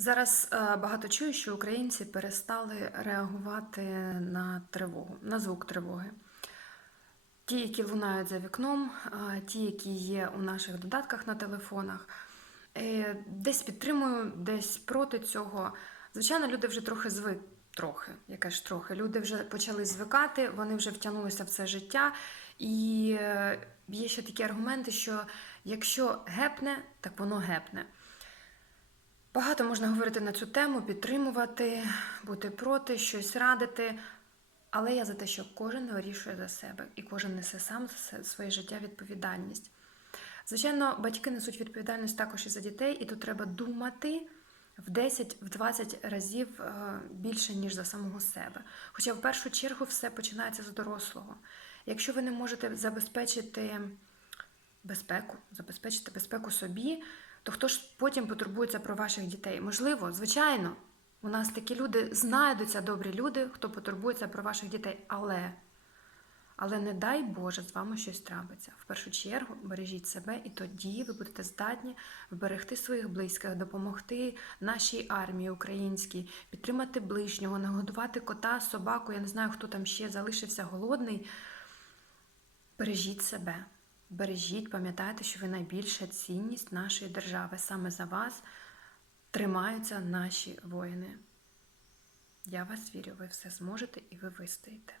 Зараз е, багато чую, що українці перестали реагувати на тривогу, на звук тривоги. Ті, які лунають за вікном, е, ті, які є у наших додатках на телефонах, Е, десь підтримую, десь проти цього. Звичайно, люди вже трохи звик. Трохи, яке ж трохи. Люди вже почали звикати, вони вже втягнулися в це життя. І є ще такі аргументи, що якщо гепне, так воно гепне. Багато можна говорити на цю тему, підтримувати, бути проти, щось радити. Але я за те, що кожен вирішує за себе і кожен несе сам за своє життя відповідальність. Звичайно, батьки несуть відповідальність також і за дітей, і тут треба думати в 10-20 разів е, більше, ніж за самого себе. Хоча в першу чергу все починається з дорослого. Якщо ви не можете забезпечити безпеку, забезпечити безпеку собі, то хто ж потім потурбується про ваших дітей? Можливо, звичайно, у нас такі люди знайдуться добрі люди, хто потурбується про ваших дітей, але. Але не дай Боже, з вами щось трапиться. В першу чергу бережіть себе, і тоді ви будете здатні вберегти своїх близьких, допомогти нашій армії українській, підтримати ближнього, нагодувати кота, собаку. Я не знаю, хто там ще залишився голодний. Бережіть себе, бережіть, пам'ятайте, що ви найбільша цінність нашої держави. Саме за вас тримаються наші воїни. Я вас вірю, ви все зможете і ви вистоїте.